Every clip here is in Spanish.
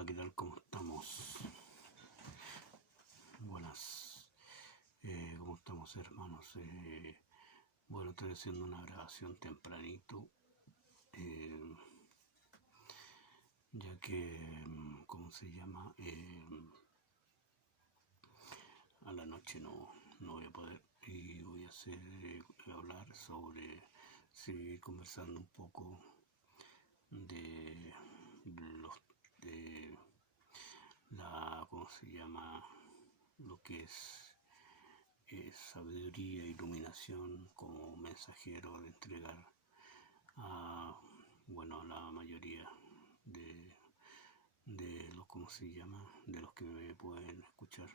Hola, ¿qué tal? ¿Cómo estamos? Buenas. ¿Cómo estamos, hermanos? Bueno, estoy haciendo una grabación tempranito, ya que, ¿cómo se llama? A la noche no voy a poder y voy a hablar sobre, seguir conversando un poco de ¿cómo se llama? Lo que es sabiduría e iluminación como mensajero de entregar a, bueno, a la mayoría de los, ¿cómo se llama? De los que me pueden escuchar.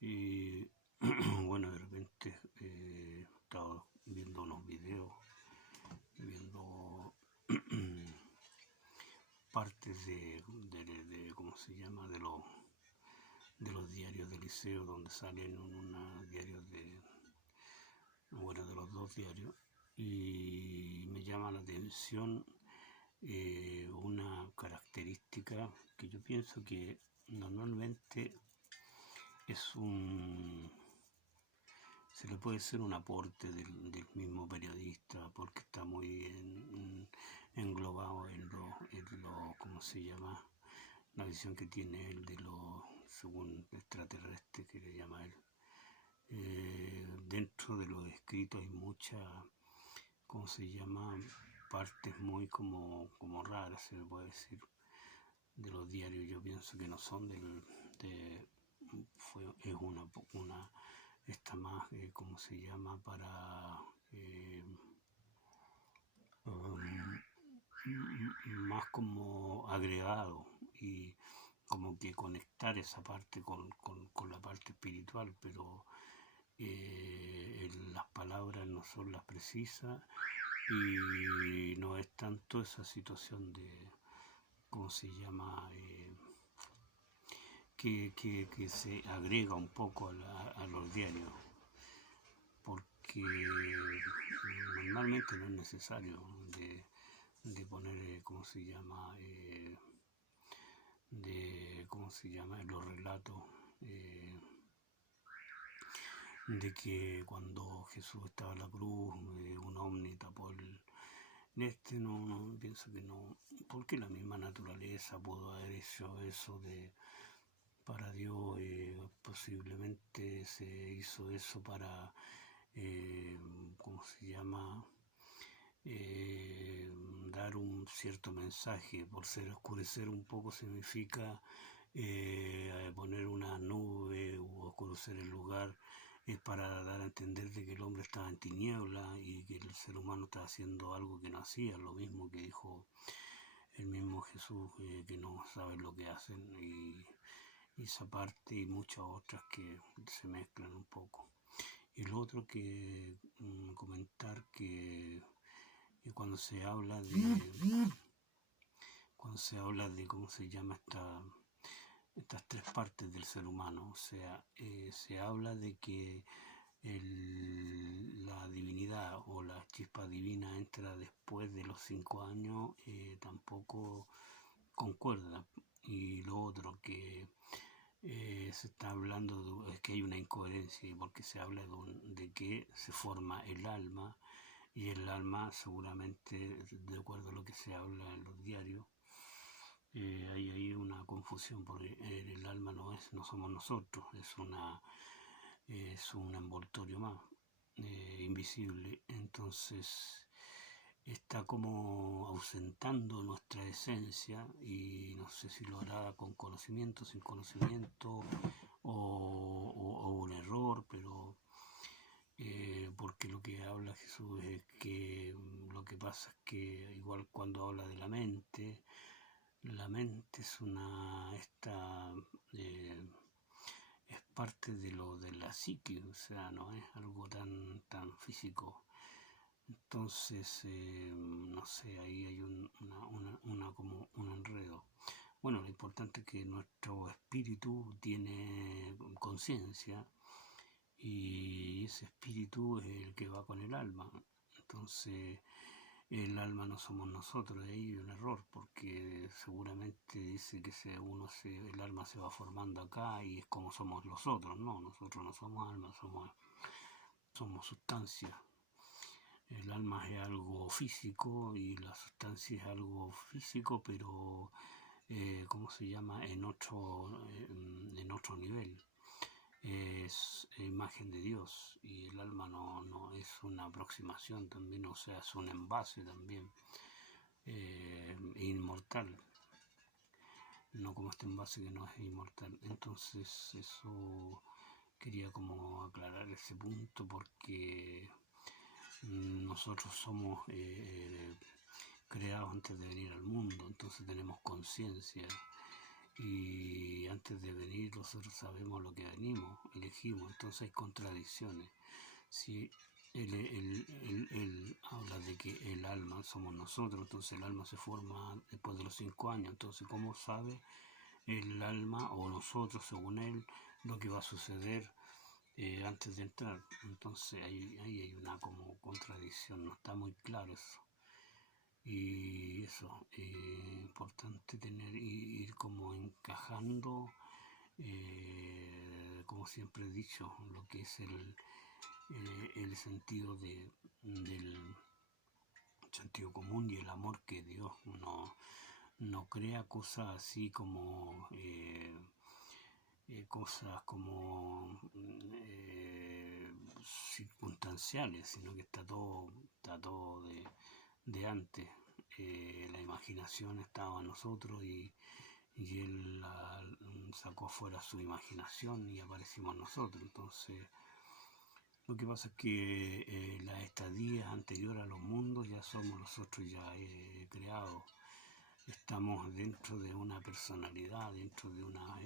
Y bueno, de repente he estado viendo unos videos, viendo partes de ¿cómo se llama? De los diarios del liceo, donde salen unos diarios de los dos diarios, y me llama la atención una característica que yo pienso que normalmente se le puede ser un aporte del mismo periodista, porque está muy englobado en lo, ¿cómo se llama? La visión que tiene él de lo, según extraterrestre que le llama él. Dentro de los escritos hay muchas, ¿cómo se llama? Partes muy como raras, se puede decir, de los diarios. Yo pienso que no son es una está más, ¿cómo se llama? Para más como agregado y como que conectar esa parte con la parte espiritual, pero las palabras no son las precisas y no es tanto esa situación de, ¿cómo se llama? Que se agrega un poco a los diarios, porque normalmente no es necesario de poner, ¿cómo se llama? ¿Cómo se llama? Los relatos de que cuando Jesús estaba en la cruz, un ovni tapó no, pienso que no, porque la misma naturaleza pudo haber hecho eso para Dios, posiblemente se hizo eso para, ¿cómo se llama? Dar un cierto mensaje. Por ser oscurecer un poco significa poner una nube o oscurecer el lugar, es para dar a entender de que el hombre estaba en tiniebla y que el ser humano estaba haciendo algo que no hacía, lo mismo que dijo el mismo Jesús, que no saben lo que hacen, y esa parte y muchas otras que se mezclan un poco. Y lo otro que comentar que cuando se habla de cómo se llama estas tres partes del ser humano, o sea, se habla de que la divinidad o la chispa divina entra después de los 5 años, tampoco concuerda. Y lo otro que se está hablando es que hay una incoherencia, porque se habla de que se forma el alma, y el alma seguramente, de acuerdo a lo que se habla en los diarios, hay ahí una confusión, porque el alma no somos nosotros, es un envoltorio más invisible. Entonces está como ausentando nuestra esencia, y no sé si lo hará con conocimiento, sin conocimiento, o un error, pero porque lo que habla Jesús es que lo que pasa es que, igual cuando habla de la mente es es parte de la psique, o sea, no es algo tan físico. Entonces, no sé, ahí hay como un enredo. Bueno, lo importante es que nuestro espíritu tiene conciencia, y ese espíritu es el que va con el alma. Entonces, el alma no somos nosotros. Ahí hay un error, porque seguramente dice que el alma se va formando acá y es como somos los otros. No, nosotros no somos alma, somos sustancia. El alma es algo físico y la sustancia es algo físico, pero ¿cómo se llama? En otro nivel. Es imagen de Dios, y el alma no es una aproximación también, o sea, es un envase también, inmortal, no como este envase que no es inmortal. Entonces eso quería como aclarar ese punto, porque nosotros somos creados antes de venir al mundo, entonces tenemos conciencia, y antes de venir nosotros sabemos lo que venimos, elegimos, entonces hay contradicciones. Si él habla de que el alma somos nosotros, entonces el alma se forma después de los 5 años, entonces ¿cómo sabe el alma o nosotros, según él, lo que va a suceder antes de entrar? Entonces ahí hay una como contradicción, no está muy claro eso. Y eso, importante ir como encajando, como siempre he dicho, lo que es el sentido del sentido común y el amor, que Dios no crea cosas así como cosas como circunstanciales, sino que está todo de antes. La imaginación estaba en nosotros, y él sacó afuera su imaginación y aparecimos nosotros. Entonces lo que pasa es que la estadía anterior a los mundos ya somos nosotros ya creados. Estamos dentro de una personalidad, dentro de una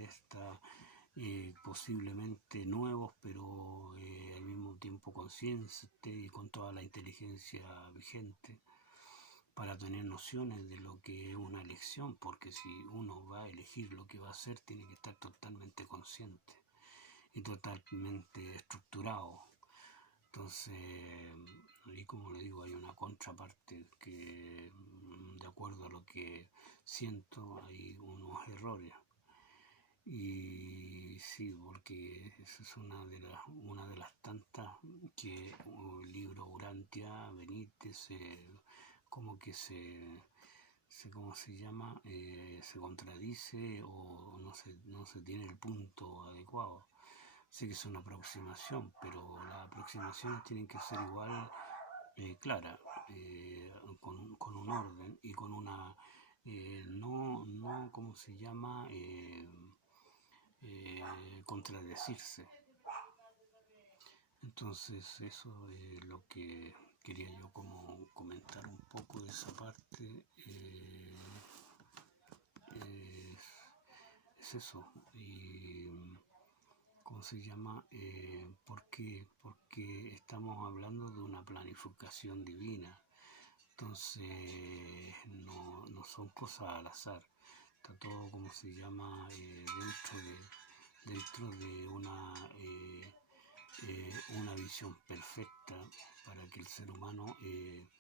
posiblemente nuevos, pero al mismo tiempo consciente y con toda la inteligencia vigente, para tener nociones de lo que es una elección, porque si uno va a elegir lo que va a hacer, tiene que estar totalmente consciente y totalmente estructurado. Entonces, y como le digo, hay una contraparte que, de acuerdo a lo que siento, hay unos errores. Y sí, porque esa es una de las tantas que el libro Urantia Benítez como que ¿cómo se llama? Se contradice, o no se tiene el punto adecuado. Sé que es una aproximación, pero las aproximaciones tienen que ser igual clara, con un orden y con una no ¿cómo se llama? Contradecirse. Entonces eso es lo que quería yo como comentar un poco de esa parte. Es eso. Y ¿cómo se llama? ¿Por qué? Porque estamos hablando de una planificación divina. Entonces no son cosas al azar. Está todo, como se llama, dentro de una visión perfecta, para que el ser humano es,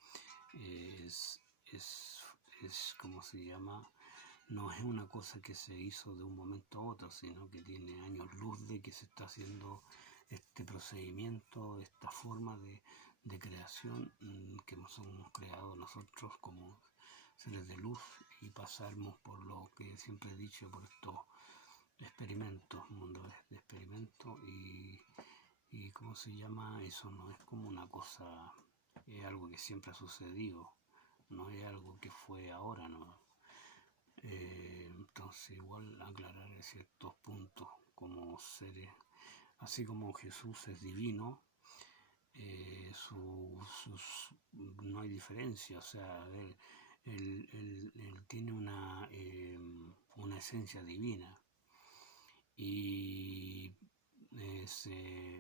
como se llama, no es una cosa que se hizo de un momento a otro, sino que tiene años luz de que se está haciendo este procedimiento, esta forma de creación, que nos hemos creado nosotros como seres de luz, y pasarnos por lo que siempre he dicho, por estos experimentos, mundo de experimentos, y ¿cómo se llama? Eso no es como una cosa, es algo que siempre ha sucedido, no es algo que fue ahora, ¿no? Entonces igual aclarar ciertos puntos como seres, así como Jesús es divino, no hay diferencia, o sea, él tiene una esencia divina, y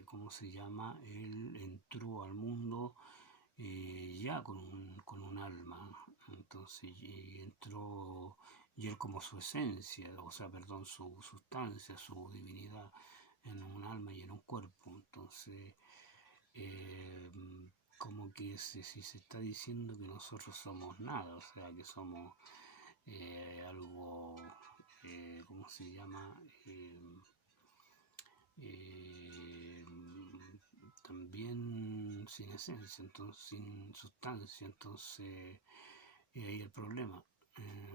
¿cómo se llama? Él entró al mundo ya con un alma, entonces entró, y él como su esencia, o sea, perdón, su sustancia, su divinidad, en un alma y en un cuerpo. Entonces como que si se está diciendo que nosotros somos nada, o sea, que somos algo, ¿cómo se llama? Eh, También sin esencia, entonces sin sustancia, entonces ahí el problema,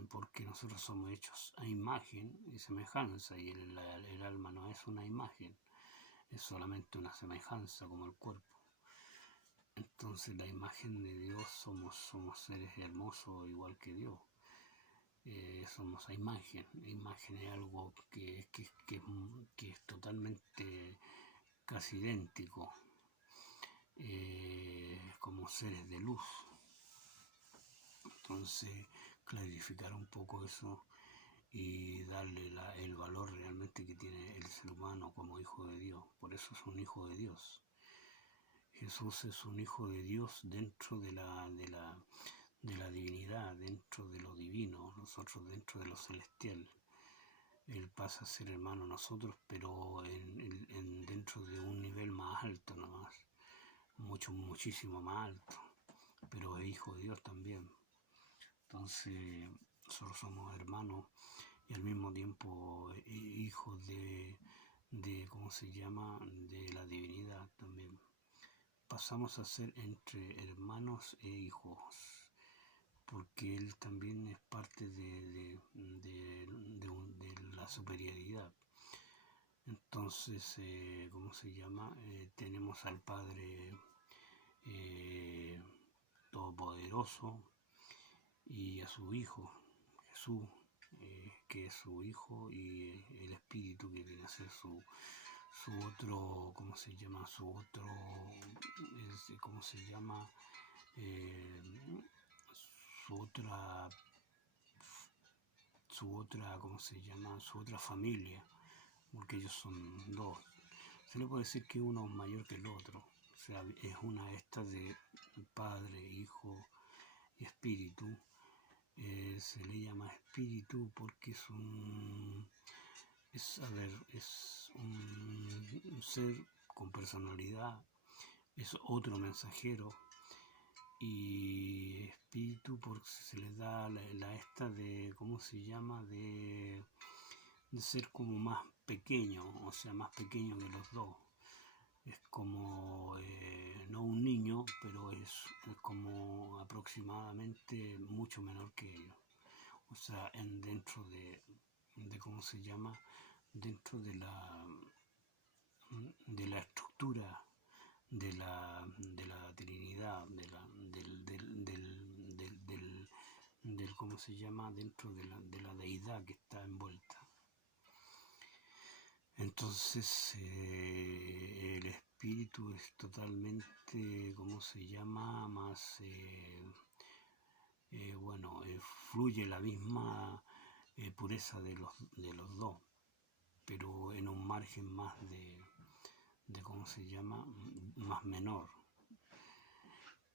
porque nosotros somos hechos a imagen y semejanza y el alma no es una imagen, es solamente una semejanza como el cuerpo. Entonces la imagen de Dios somos seres hermosos igual que Dios. Somos a imagen. Imagen es algo que es totalmente casi idéntico, como seres de luz. Entonces clarificar un poco eso y darle el valor realmente que tiene el ser humano como hijo de Dios. Por eso es un hijo de Dios. Jesús es un hijo de Dios dentro de la divinidad, dentro de lo divino, nosotros dentro de lo celestial. Él pasa a ser hermano a nosotros, pero dentro de un nivel más alto nomás, muchísimo más alto, pero es hijo de Dios también. Entonces, nosotros somos hermanos y al mismo tiempo hijos ¿cómo se llama?, de la divinidad también. Pasamos a ser entre hermanos e hijos, porque él también es parte de la superioridad. Entonces, ¿cómo se llama? Tenemos al Padre Todopoderoso y a su Hijo, Jesús, que es su Hijo, y el Espíritu que viene a ser su otro, ¿cómo se llama? ¿Cómo se llama? Su otra, ¿cómo se llama? Su otra familia, porque ellos son dos. Se le puede decir que uno es mayor que el otro, o sea, es una esta de Padre, Hijo y Espíritu. Se le llama Espíritu porque es un ser con personalidad, es otro mensajero, y espíritu porque se le da la esta de, ¿cómo se llama?, de ser como más pequeño, o sea, más pequeño que los dos. Es como, no un niño, pero es como aproximadamente mucho menor que ellos. O sea, dentro de ¿cómo se llama?, dentro de la estructura de la Trinidad, del ¿cómo se llama?, dentro de la deidad que está envuelta. Entonces, el espíritu es totalmente, ¿cómo se llama?, más, bueno, fluye la misma pureza de los dos, pero en un margen más de ¿cómo se llama?, más menor.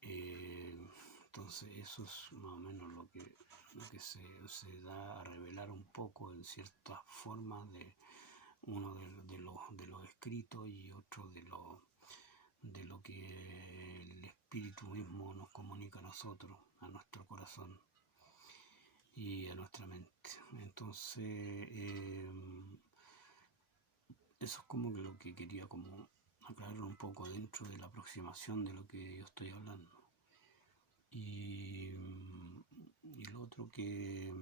Entonces eso es más o menos lo que se da a revelar un poco en ciertas formas de uno de los escritos y otro de lo que el espíritu mismo nos comunica a nosotros, a nuestro corazón y a nuestra mente. Entonces eso es como que lo que quería como aclarar un poco dentro de la aproximación de lo que yo estoy hablando. Y lo otro que,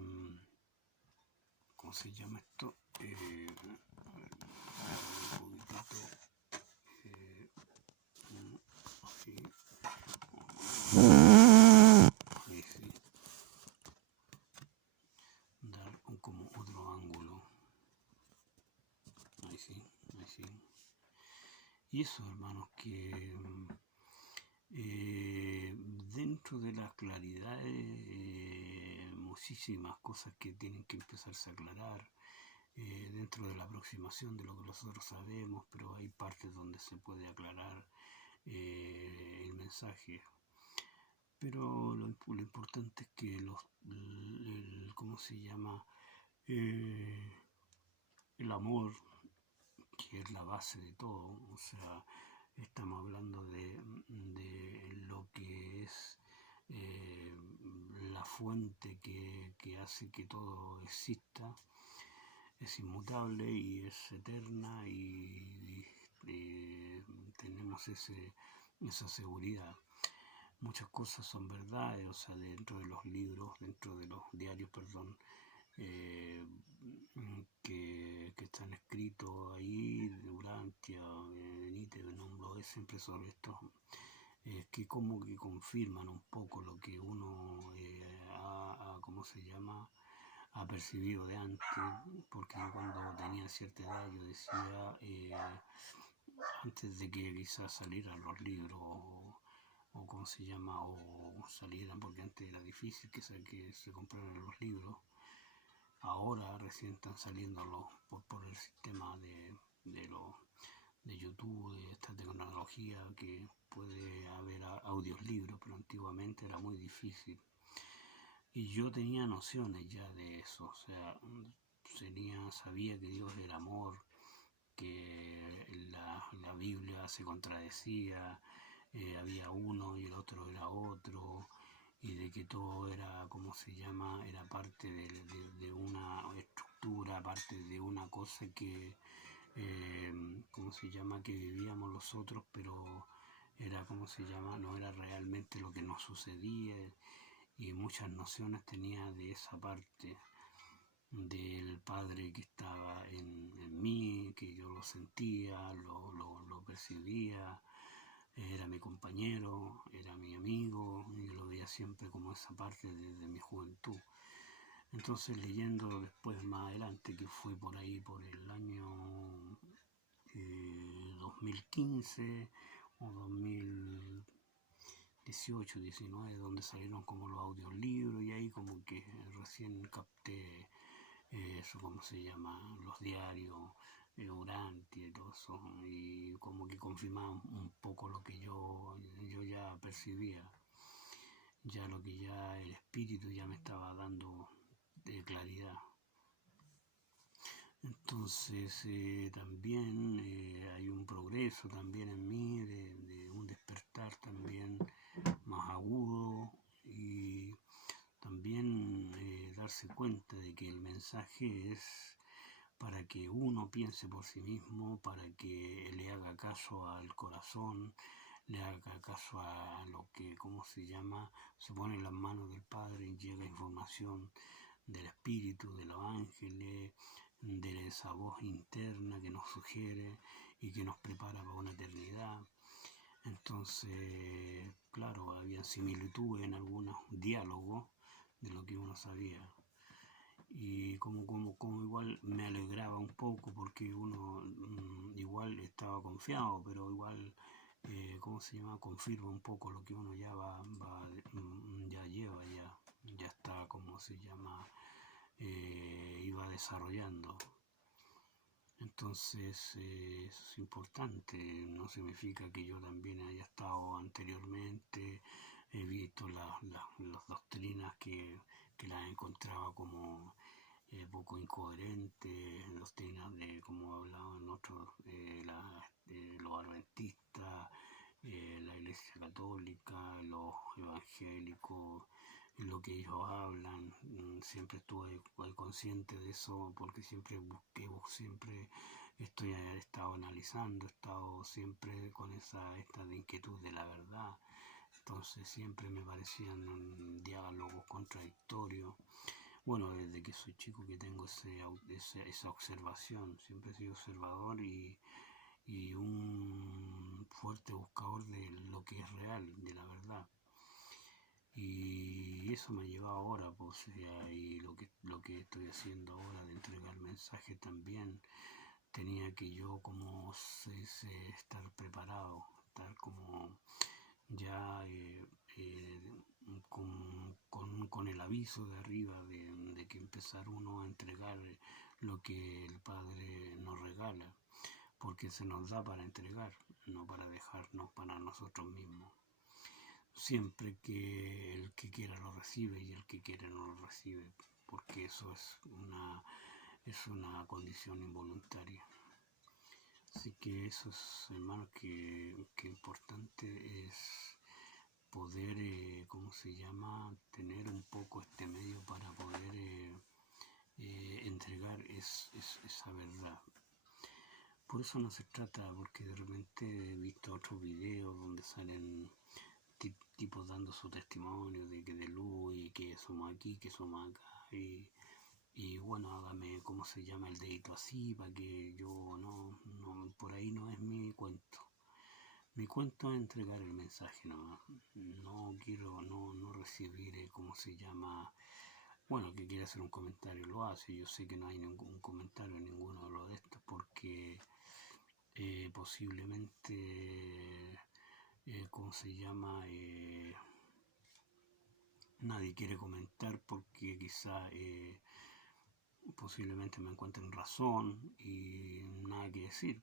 ¿cómo se llama esto? A ver, un poquitito, ahí sí, dar como otro ángulo, ahí sí. Y eso, hermanos, que dentro de las claridades, muchísimas cosas que tienen que empezarse a aclarar dentro de la aproximación de lo que nosotros sabemos, pero hay partes donde se puede aclarar el mensaje. Pero lo importante es que ¿cómo se llama? El amor, que es la base de todo, o sea, estamos hablando de lo que es la fuente que hace que todo exista, es inmutable y es eterna y tenemos esa seguridad. Muchas cosas son verdades, o sea, dentro de los libros, dentro de los diarios, perdón, eh, que están escritos ahí, de Urantia, Benítez, nombro siempre sobre estos, que como que confirman un poco lo que uno ¿cómo se llama?, ha percibido de antes, porque cuando tenía cierta edad yo decía, antes de que quizás salieran los libros o cómo se llama, o salieran, porque antes era difícil que se compraran los libros. Ahora recién están saliendo por el sistema de YouTube, de esta tecnología que puede haber audiolibros, pero antiguamente era muy difícil. Y yo tenía nociones ya de eso, o sea, sabía que Dios era amor, que la Biblia se contradecía, había uno y el otro era otro, y de que todo era, ¿cómo se llama?, era parte de una estructura, parte de una cosa que, ¿cómo se llama?, que vivíamos los otros, pero era, ¿cómo se llama?, no era realmente lo que nos sucedía, y muchas nociones tenía de esa parte del Padre que estaba en mí, que yo lo sentía, lo percibía, era mi compañero, era mi amigo, y lo veía siempre como esa parte de mi juventud. Entonces, leyendo después más adelante, que fue por ahí por el año 2015 o 2018, 19, donde salieron como los audiolibros, y ahí como que recién capté eso, ¿cómo se llama?, los diarios, Urantia y todo eso, y como que confirmaba un poco lo que yo ya percibía, ya lo que ya el espíritu ya me estaba dando de claridad. Entonces también hay un progreso también en mí, de un despertar también más agudo, y también darse cuenta de que el mensaje es para que uno piense por sí mismo, para que le haga caso al corazón, le haga caso a lo que, ¿cómo se llama?, se pone en las manos del Padre y llega información del Espíritu, de los ángeles, de esa voz interna que nos sugiere y que nos prepara para una eternidad. Entonces, claro, había similitudes en algunos diálogos de lo que uno sabía, y como igual me alegraba un poco, porque uno igual estaba confiado, pero igual, ¿cómo se llama?, confirma un poco lo que uno ya ya lleva, ya está, ¿cómo se llama?, iba desarrollando. Entonces eso es importante, no significa que yo también haya estado anteriormente, he visto las doctrinas que las encontraba como poco incoherentes, doctrinas de, como hablaban otros, los adventistas, la Iglesia Católica, los evangélicos, lo que ellos hablan. Siempre estuve consciente de eso, porque siempre busqué, siempre he estado analizando, he estado siempre con esta de inquietud de la verdad. Entonces siempre me parecían diálogos contradictorios. Bueno, desde que soy chico que tengo esa observación, siempre he sido observador y un fuerte buscador de lo que es real, de la verdad. Y eso me ha llevado ahora, pues, y lo que estoy haciendo ahora de entregar mensajes también, tenía que yo como estar preparado, estar como ya con el aviso de arriba de que empezar uno a entregar lo que el Padre nos regala, porque se nos da para entregar, no para dejarnos para nosotros mismos. Siempre que el que quiera lo recibe y el que quiere no lo recibe, porque eso es una condición involuntaria. Así que eso es, hermano, que importante es poder, ¿cómo se llama?, tener un poco este medio para poder entregar esa verdad. Por eso no se trata, porque de repente he visto otros videos donde salen tipos dando su testimonio de que de luz y que somos aquí, que somos acá, y bueno, hágame, ¿cómo se llama?, el dedito así, para que yo no, por ahí no es mi cuento. Mi cuento es entregar el mensaje, no quiero, no recibir, ¿cómo se llama? Bueno, que quiere hacer un comentario lo hace, yo sé que no hay ningún comentario en ninguno de los de estos porque posiblemente, ¿cómo se llama? Nadie quiere comentar porque quizá posiblemente me encuentren razón y nada que decir.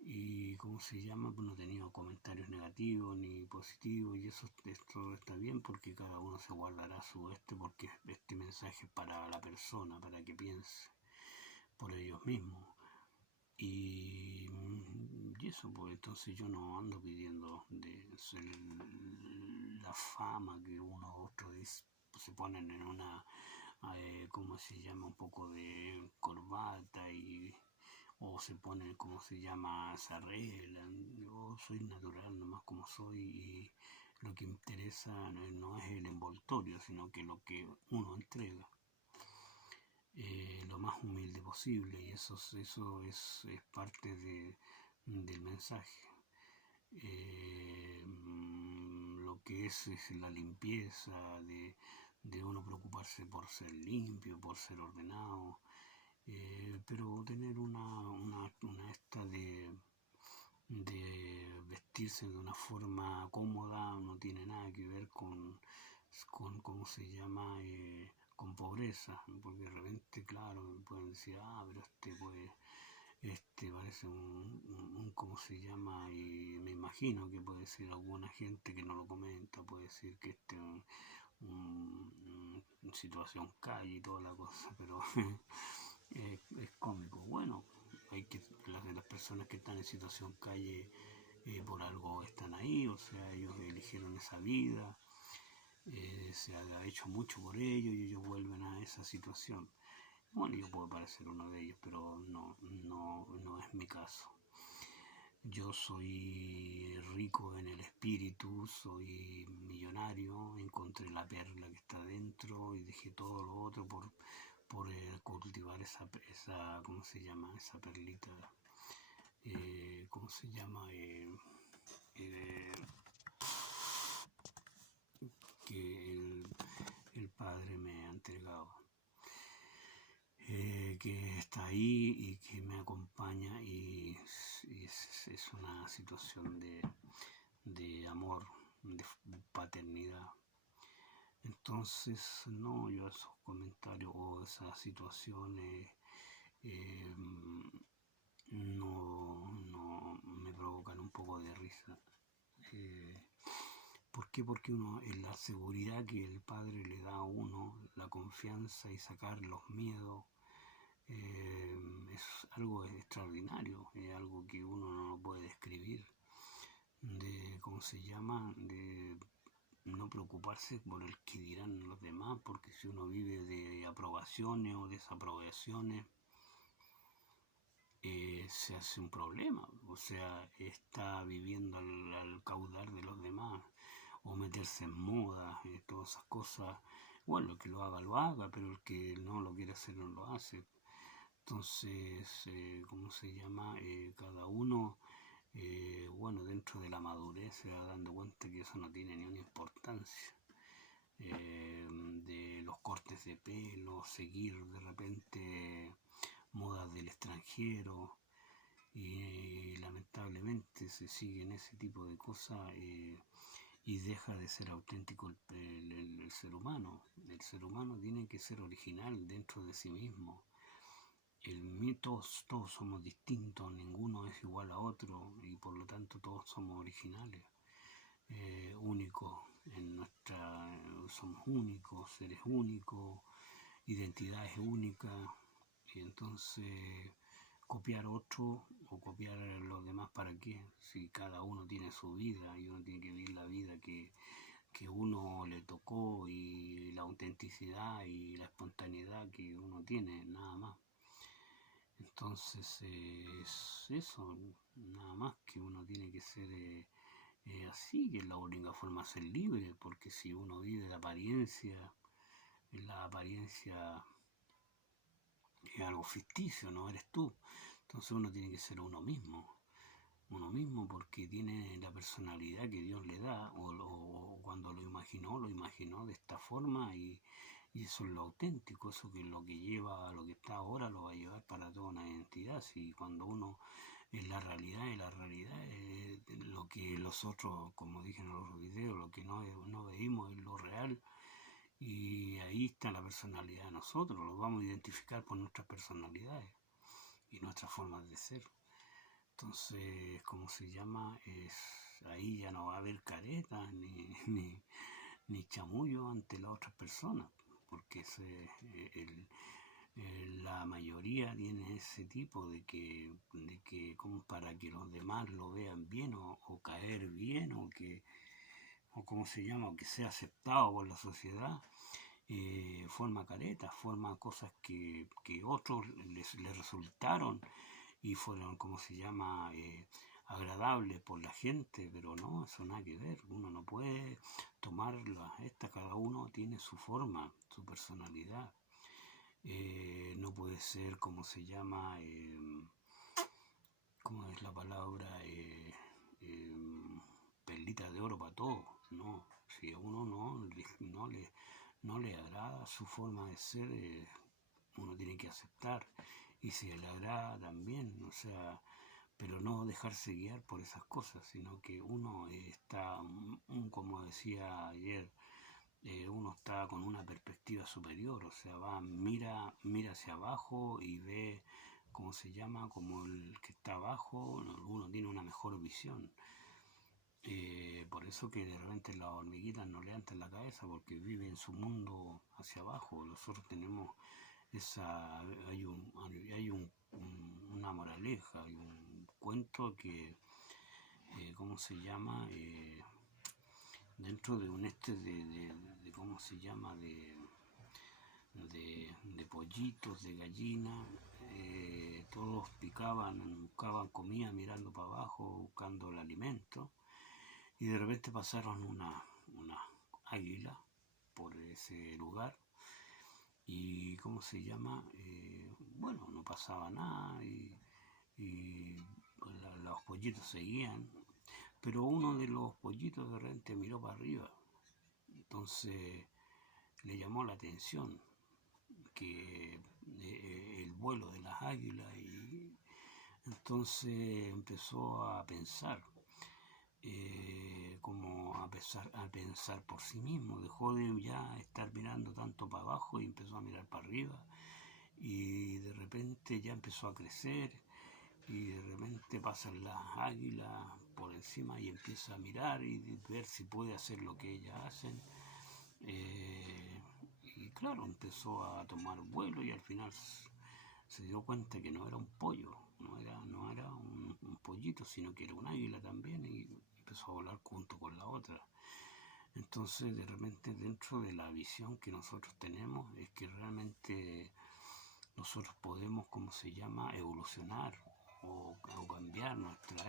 Y ¿cómo se llama? Pues no he tenido comentarios negativos ni positivos y esto está bien porque cada uno se guardará su porque este mensaje es para la persona, para que piense por ellos mismos. Y eso, pues entonces yo no ando pidiendo de ser la fama que uno u otro se ponen en una, ¿cómo se llama? Un poco de corbata o se ponen, ¿cómo se llama? Se arreglan. Yo soy natural nomás como soy y lo que interesa no es el envoltorio, sino que lo que uno entrega. Lo más humilde posible y eso es parte del mensaje. Lo que es la limpieza, de uno preocuparse por ser limpio, por ser ordenado, pero tener una esta de vestirse de una forma cómoda no tiene nada que ver con ¿cómo se llama? Con pobreza, porque de repente, claro, pueden decir, pero parece ¿cómo se llama? Y me imagino que puede decir alguna gente que no lo comenta, puede decir que situación calle y toda la cosa, pero es cómico. Bueno, las personas que están en situación calle por algo están ahí, o sea, ellos eligieron esa vida, se ha hecho mucho por ellos y ellos vuelven a esa situación. Bueno, yo puedo parecer uno de ellos, pero no es mi caso. Yo soy rico en el espíritu, soy millonario, encontré la perla que está dentro y dejé todo lo otro por cultivar esa, ¿cómo se llama? Esa perlita, ¿cómo se llama? Que el Padre me ha entregado. Que está ahí y que me acompaña y es una situación de amor, de paternidad. Entonces, no, yo esos comentarios o esas situaciones no me provocan un poco de risa. ¿Por qué? Porque uno, en la seguridad que el Padre le da a uno, la confianza y sacar los miedos, es algo extraordinario, es algo que uno no lo puede describir, ¿cómo se llama? De no preocuparse por el que dirán los demás, porque si uno vive de aprobaciones o desaprobaciones, se hace un problema, o sea, está viviendo al caudal de los demás, o meterse en moda, todas esas cosas. Bueno, el que lo haga, pero el que no lo quiere hacer no lo hace. Entonces, ¿cómo se llama? Cada uno, bueno, dentro de la madurez se va dando cuenta que eso no tiene ni una importancia. De los cortes de pelo, seguir de repente modas del extranjero y lamentablemente se siguen ese tipo de cosas y deja de ser auténtico el ser humano. El ser humano tiene que ser original dentro de sí mismo. Todos somos distintos, ninguno es igual a otro y por lo tanto todos somos originales, únicos somos únicos, seres únicos, identidades únicas, y entonces copiar otro o copiar a los demás. ¿Para qué? Si cada uno tiene su vida y uno tiene que vivir la vida que uno le tocó, y la autenticidad y la espontaneidad que uno tiene, nada más. Entonces es eso, nada más, que uno tiene que ser así, que es la única forma de ser libre, porque si uno vive de apariencia, la apariencia es algo ficticio, no eres tú. Entonces uno tiene que ser uno mismo porque tiene la personalidad que Dios le da, o cuando lo imaginó de esta forma, y eso es lo auténtico, eso que es lo que lleva a lo que está ahora, lo va a llevar para toda una identidad. Si cuando uno es la realidad, lo que los otros, como dije en los videos, lo que no veíamos es lo real, y ahí está la personalidad de nosotros, lo vamos a identificar por nuestras personalidades y nuestras formas de ser. Entonces, ¿cómo se llama? Ahí ya no va a haber caretas ni chamullo ante las otras personas, porque la mayoría tiene ese tipo de que como para que los demás lo vean bien, o caer bien, o cómo se llama, o que sea aceptado por la sociedad. Forma caretas, forma cosas que otros les resultaron y fueron, como se llama, agradables por la gente, pero no, eso nada que ver. Uno no puede tomarlas, cada uno tiene su forma, su personalidad. No puede ser, como se llama, ¿cómo es la palabra? Perlita de oro para todo, no. Si a uno no le agrada su forma de ser, uno tiene que aceptar, y si le agrada también, o sea, pero no dejarse guiar por esas cosas, sino que uno está, como decía ayer, uno está con una perspectiva superior, o sea, mira hacia abajo y ve, ¿cómo se llama? Como el que está abajo, uno tiene una mejor visión. Por eso que de repente las hormiguitas no levantan la cabeza, porque viven su mundo hacia abajo. Nosotros tenemos hay una moraleja, hay un cuento que, ¿cómo se llama? Dentro de un ¿cómo se llama? De pollitos, de gallinas, todos buscaban comida mirando para abajo, buscando el alimento, y de repente pasaron una águila por ese lugar, y ¿cómo se llama? Bueno, no pasaba nada, y los pollitos seguían, pero uno de los pollitos de repente miró para arriba, entonces le llamó la atención que el vuelo de las águilas, y entonces empezó a pensar, como a pensar por sí mismo, dejó de ya estar mirando tanto para abajo y empezó a mirar para arriba, y de repente ya empezó a crecer, y de repente pasan las águilas por encima y empieza a mirar y ver si puede hacer lo que ellas hacen. Y claro, empezó a tomar vuelo, y al final se dio cuenta que no era un pollo, no era un pollito, sino que era un águila también, y empezó a volar junto con la otra. Entonces, de repente, dentro de la visión que nosotros tenemos, es que realmente nosotros podemos, como se llama, evolucionar o cambiar nuestra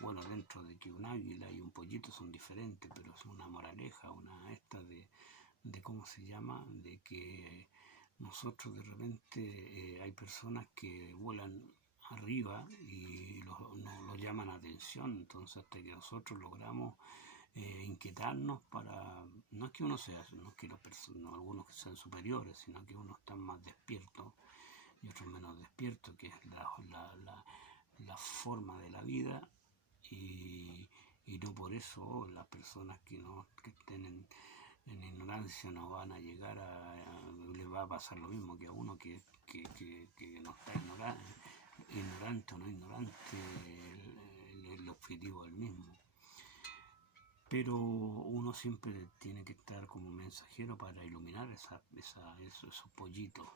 Bueno, dentro de que un águila y un pollito son diferentes, pero es una moraleja, de cómo se llama, de que nosotros de repente hay personas que vuelan arriba y nos llaman atención, entonces hasta que nosotros logramos inquietarnos para, no es que uno sea, no es que algunos sean superiores, sino que unos están más despiertos y otros menos despiertos, que es la forma de la vida, y no por eso las personas que estén en ignorancia no van a llegar les va a pasar lo mismo que a uno que no está ignorante o no ignorante, el objetivo es el mismo. Pero uno siempre tiene que estar como mensajero para iluminar esos pollitos,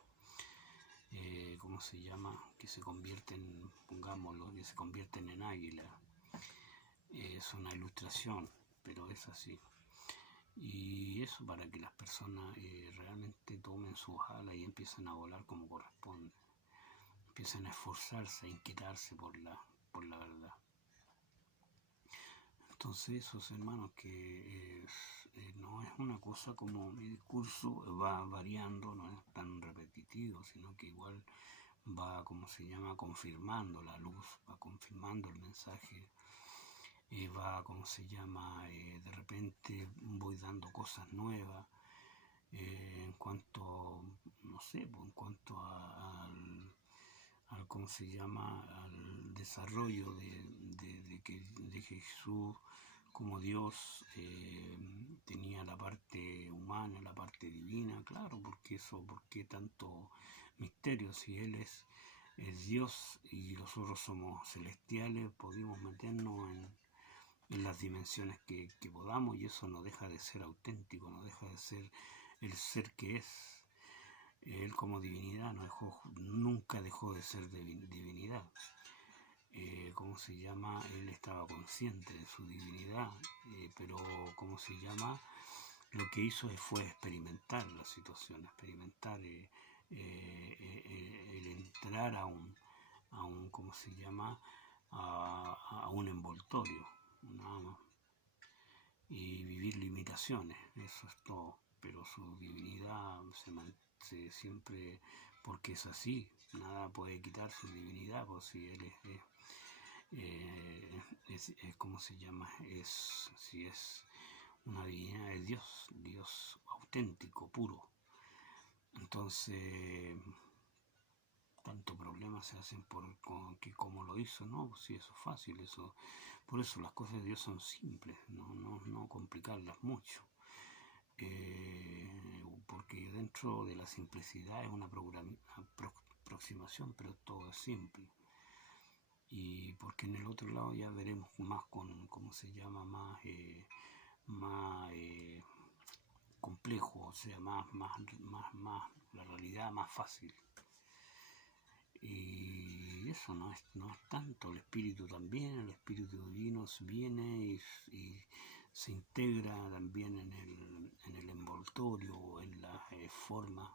¿cómo se llama? Que se convierten, pongámoslo, que se convierten en águila. Es una ilustración, pero es así. Y eso para que las personas realmente tomen sus alas y empiecen a volar como corresponde. Empiecen a esforzarse, a inquietarse por la verdad. Entonces, esos hermanos, que no es una cosa como mi discurso va variando, no es tan repetitivo, sino que igual va, como se llama, confirmando la luz, va confirmando el mensaje, va, como se llama, de repente voy dando cosas nuevas en cuanto, no sé, en cuanto al ¿cómo se llama? Al desarrollo de Jesús como Dios tenía la parte humana, la parte divina, claro, porque eso, ¿por qué tanto misterio? Si Él es Dios y nosotros somos celestiales, podemos meternos en las dimensiones que podamos, y eso no deja de ser auténtico, no deja de ser el ser que es. Él como divinidad nunca dejó de ser divinidad. ¿Cómo se llama? Él estaba consciente de su divinidad, pero ¿cómo se llama? Lo que hizo fue experimentar la situación, experimentar el entrar a un ¿cómo se llama? A un envoltorio, nada más, y vivir limitaciones, eso es todo. Pero su divinidad se siempre, porque es así, nada puede quitar su divinidad, por si Él es ¿cómo se llama? Si es una divinidad de Dios auténtico, puro. Entonces, tanto problema se hacen que como lo hizo, ¿no? Si eso es fácil, eso. Por eso las cosas de Dios son simples, no complicarlas mucho. Porque dentro de la simplicidad es una aproximación, pero todo es simple. Y porque en el otro lado ya veremos más ¿cómo se llama? Más complejo, o sea, más la realidad más fácil. Y eso no es tanto, el espíritu también, el espíritu divino viene y se integra también en el envoltorio, en las formas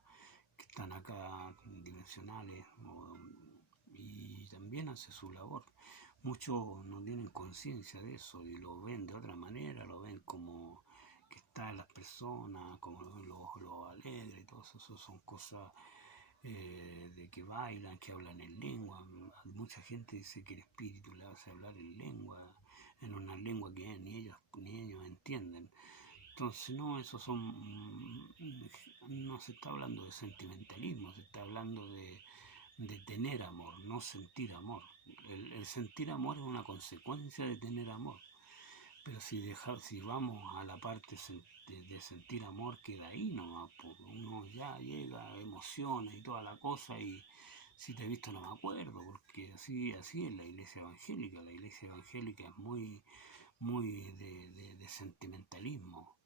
que están acá dimensionales, y también hace su labor. Muchos no tienen conciencia de eso y lo ven de otra manera, lo ven como que está en las personas, como lo alegre, y todo eso son cosas de que bailan, que hablan en lengua. Mucha gente dice que el espíritu le hace hablar en lengua, en una lengua que ni ellos entienden. Entonces no, no se está hablando de sentimentalismo, se está hablando de tener amor, no sentir amor. El sentir amor es una consecuencia de tener amor. Pero si vamos a la parte de sentir amor, queda ahí nomás, uno ya llega, emociones y toda la cosa, y si te he visto no me acuerdo, porque así es la iglesia evangélica. La iglesia evangélica es muy de sentimentalismo,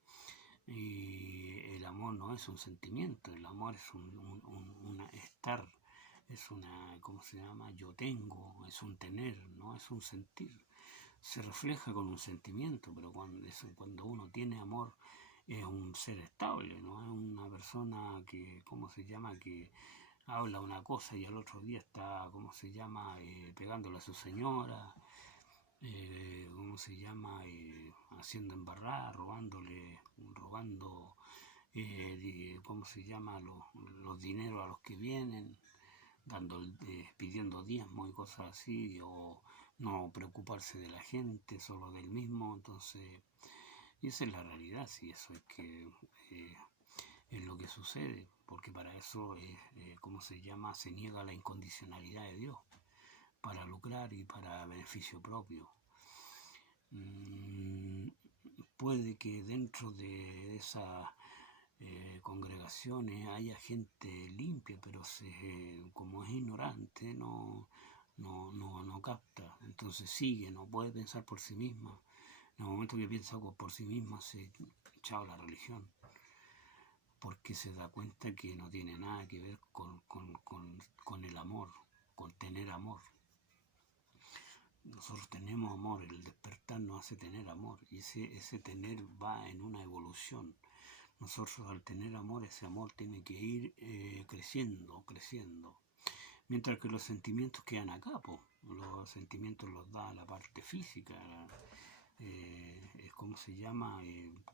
y el amor no es un sentimiento, el amor es un estar, es una, ¿cómo se llama? Yo tengo, es un tener, no es un sentir. Se refleja con un sentimiento, pero cuando uno tiene amor es un ser estable, no es una persona que, ¿cómo se llama?, que habla una cosa y al otro día está, ¿cómo se llama?, pegándole a su señora, ¿cómo se llama?, haciendo embarrar, robando, ¿cómo se llama?, los dineros a los que vienen, pidiendo diezmo y cosas así, o no preocuparse de la gente, solo del mismo. Entonces, y esa es la realidad, si eso es que es lo que sucede, porque para eso ¿cómo se llama?, se niega la incondicionalidad de Dios, para lucrar y para beneficio propio. Puede que dentro de esas congregaciones haya gente limpia, pero como es ignorante no capta, entonces sigue, no puede pensar por sí misma. En el momento que piensa por sí misma, se echado la religión, porque se da cuenta que no tiene nada que ver con el amor, con tener amor. Nosotros tenemos amor, el despertar nos hace tener amor, y ese tener va en una evolución. Nosotros al tener amor, ese amor tiene que ir creciendo. Mientras que los sentimientos quedan acá, los sentimientos los da la parte física, ¿cómo se llama?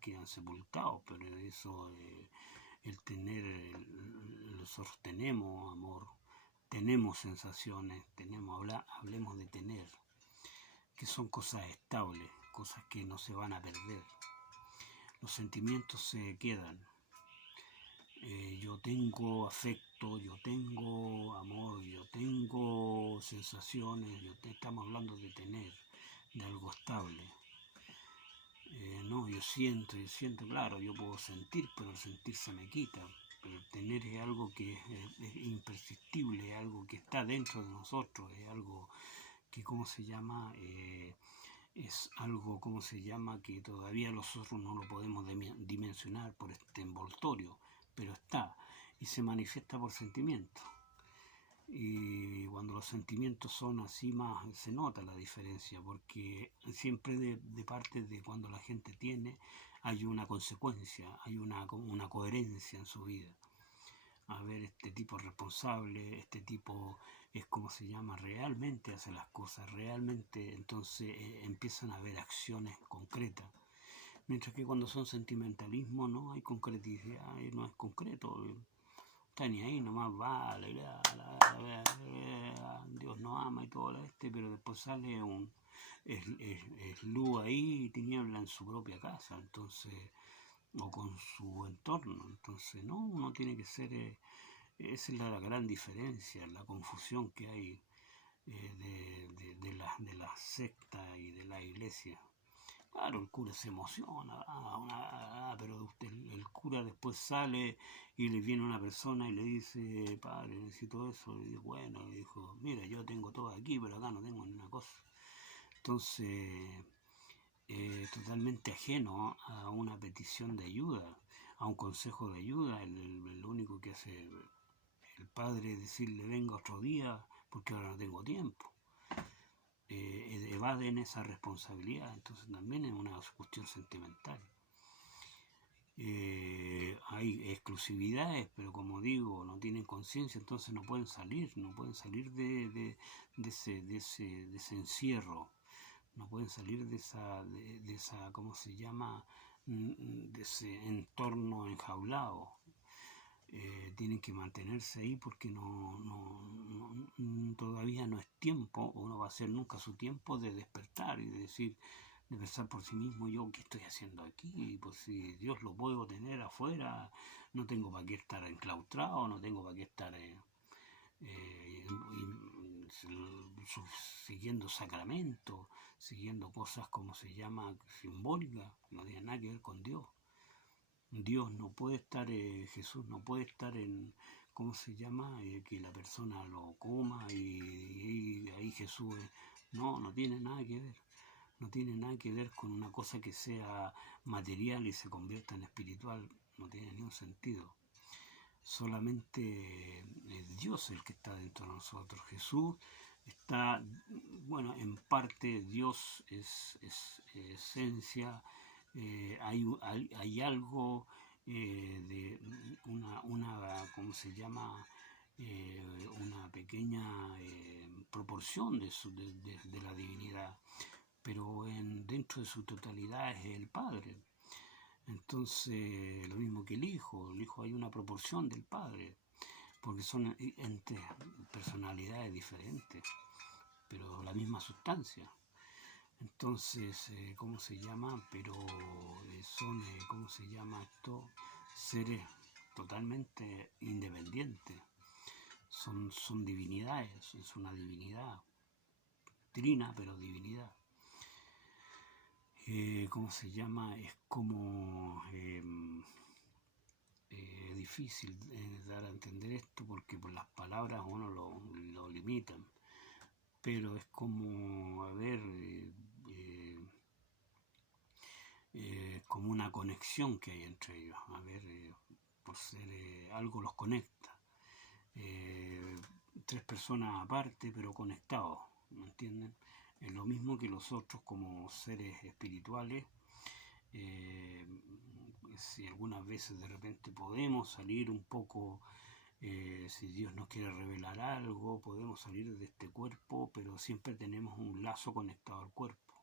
Quedan sepultados, pero eso, el tener, nosotros tenemos amor, tenemos sensaciones, hablemos de tener, que son cosas estables, cosas que no se van a perder. Los sentimientos se quedan. Yo tengo afecto, yo tengo amor, yo tengo sensaciones, estamos hablando de tener, de algo estable. No, yo siento, claro, yo puedo sentir, pero el sentir se me quita. Pero el tener es algo que es impersistible, es algo que está dentro de nosotros, es algo que, ¿cómo se llama? Es algo, ¿cómo se llama?, que todavía nosotros no lo podemos dimensionar por este envoltorio, pero está, y se manifiesta por sentimientos. Y cuando los sentimientos son así más, se nota la diferencia, porque siempre de parte de cuando la gente tiene, hay una consecuencia, hay una coherencia en su vida. A ver, este tipo es responsable, este tipo es, como se llama, realmente hace las cosas, realmente, entonces empiezan a haber acciones concretas. Mientras que cuando son sentimentalismo no hay concreticidad, no es concreto, está ni ahí, nomás va, Dios nos ama y todo pero después sale es luz ahí y tiniebla en su propia casa, entonces, o con su entorno, entonces no, uno tiene que ser, esa es la gran diferencia, la confusión que hay de la secta y de la iglesia. Claro, el cura se emociona, pero el cura después sale y le viene una persona y le dice, padre, necesito eso. Y dice, bueno, le dijo, mira, yo tengo todo aquí, pero acá no tengo ni una cosa. Entonces, totalmente ajeno a una petición de ayuda, a un consejo de ayuda. El único que hace el padre es decirle, venga otro día, porque ahora no tengo tiempo. Evaden esa responsabilidad, entonces también es una cuestión sentimental. Hay exclusividades, pero como digo, no tienen conciencia, entonces no pueden salir de ese encierro, no pueden salir de esa, ¿cómo se llama?, de ese entorno enjaulado. Tienen que mantenerse ahí porque todavía no es tiempo, o no va a ser nunca su tiempo de despertar y de decir, de pensar por sí mismo, yo qué estoy haciendo aquí, pues si Dios lo puedo tener afuera, no tengo para qué estar enclaustrado, no tengo para qué estar siguiendo sacramentos, siguiendo cosas como se llama simbólicas, no tienen nada que ver con Dios. Dios no puede estar, Jesús no puede estar en, ¿cómo se llama?, que la persona lo coma y ahí Jesús, no tiene nada que ver. No tiene nada que ver con una cosa que sea material y se convierta en espiritual, no tiene ningún sentido. Solamente es Dios el que está dentro de nosotros. Jesús está, bueno, en parte Dios es esencia. Hay algo de una ¿cómo se llama?, una pequeña proporción de la divinidad, pero dentro de su totalidad es el Padre. Entonces, lo mismo que el Hijo hay una proporción del Padre, porque son entre personalidades diferentes, pero la misma sustancia. Entonces, ¿cómo se llama? Pero son, ¿cómo se llama esto? Seres totalmente independientes. Son divinidades, es una divinidad. Trina, pero divinidad. ¿Cómo se llama? Es como difícil dar a entender esto porque por las palabras uno lo limitan. Pero es como, a ver, como una conexión que hay entre ellos, a ver, por ser algo los conecta, tres personas aparte, pero conectados, ¿me entienden? Es lo mismo que los otros como seres espirituales. Si algunas veces de repente podemos salir un poco, si Dios nos quiere revelar algo, podemos salir de este cuerpo, pero siempre tenemos un lazo conectado al cuerpo.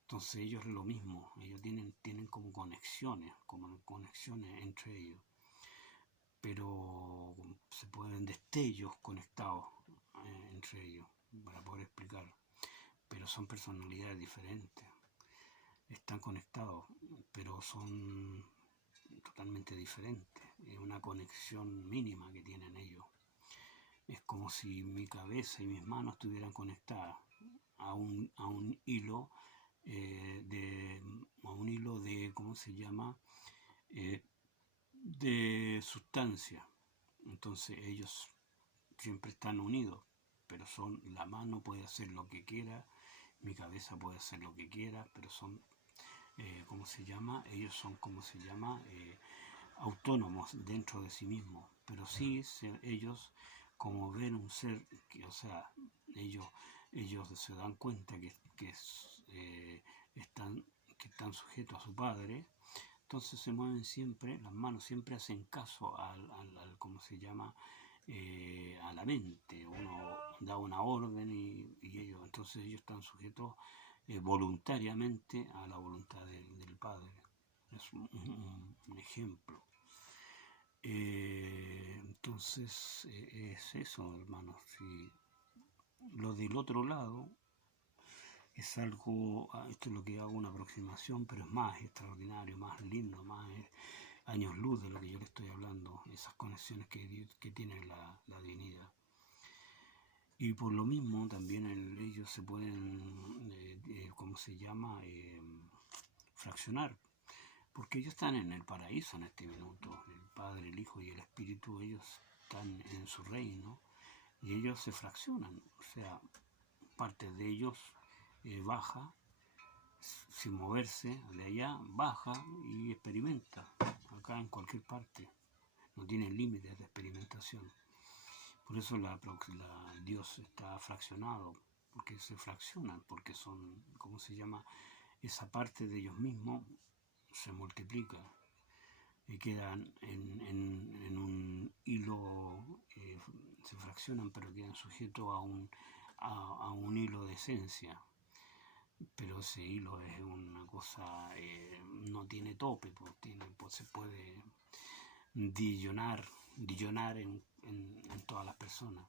Entonces ellos es lo mismo, ellos tienen como conexiones entre ellos, pero se pueden destellos conectados entre ellos, para poder explicar, pero son personalidades diferentes, están conectados, pero son totalmente diferentes, es una conexión mínima que tienen ellos. Es como si mi cabeza y mis manos estuvieran conectadas a un hilo de, ¿cómo se llama? De sustancia. Entonces ellos siempre están unidos, pero la mano puede hacer lo que quiera, mi cabeza puede hacer lo que quiera, pero son, ¿cómo se llama? Ellos son, ¿cómo se llama? Autónomos dentro de sí mismos, pero sí ellos, como ven un ser, o sea, ellos se dan cuenta están sujetos a su padre, entonces se mueven siempre, las manos siempre hacen caso al ¿cómo se llama? A la mente. Uno da una orden y entonces ellos están sujetos voluntariamente a la voluntad del padre. Es un ejemplo. Entonces es eso, hermanos. Si lo del otro lado es algo, esto es lo que hago una aproximación, pero es más extraordinario, más lindo, más años luz de lo que yo le estoy hablando, esas conexiones que tiene la divinidad. Y por lo mismo también ellos se pueden, ¿cómo se llama? Fraccionar, porque ellos están en el paraíso en este minuto, el Padre, el Hijo y el Espíritu, ellos están en su reino y ellos se fraccionan, o sea, parte de ellos baja, sin moverse de allá, baja y experimenta, acá en cualquier parte, no tiene límites de experimentación. Por eso Dios está fraccionado, porque se fraccionan, porque son, ¿cómo se llama? Esa parte de ellos mismos se multiplica y quedan en un hilo, se fraccionan, pero quedan sujetos a un hilo de esencia. Pero ese hilo es una cosa, no tiene tope, pues se puede dillonar en todas las personas.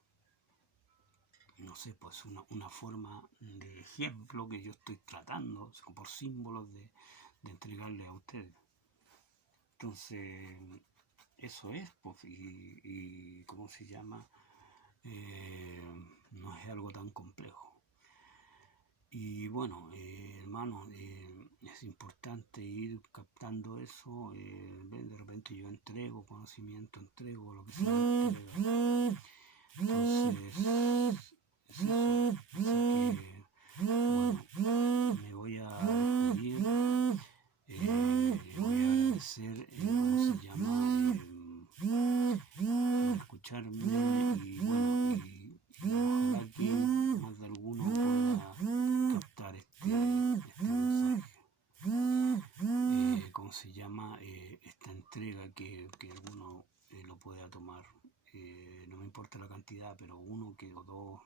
No sé, pues una forma de ejemplo que yo estoy tratando, por símbolos de entregarle a ustedes. Entonces, eso es, pues, y ¿cómo se llama? No es algo tan complejo. Y bueno, hermano, es importante ir captando eso. De repente yo entrego conocimiento, entrego lo que sea. Entonces, es eso. Así que, bueno, me voy a despedir. Voy a agradecer, ¿cómo se llama? Por escucharme y bueno, y ojalá que más de alguno pueda captar este mensaje. ¿Cómo se llama? Esta entrega que alguno lo pueda tomar. No me importa la cantidad, pero uno o dos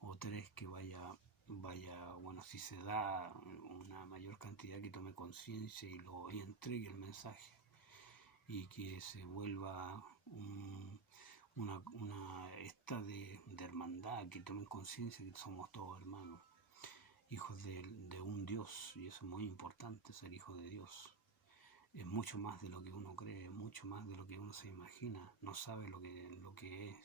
o tres que vaya, bueno, si se da una mayor cantidad, que tome conciencia y entregue el mensaje y que se vuelva una esta de hermandad, que tomen conciencia que somos todos hermanos, hijos de un Dios, y eso es muy importante, ser hijo de Dios. Es mucho más de lo que uno cree, mucho más de lo que uno se imagina, no sabe lo que es,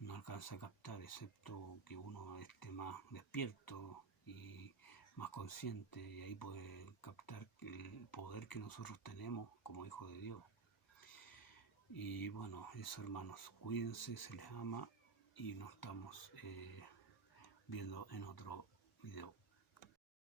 no alcanza a captar, excepto que uno esté más despierto y más consciente, y ahí puede captar el poder que nosotros tenemos como hijos de Dios. Y bueno, eso, hermanos, cuídense, se les ama y nos estamos viendo en otro video.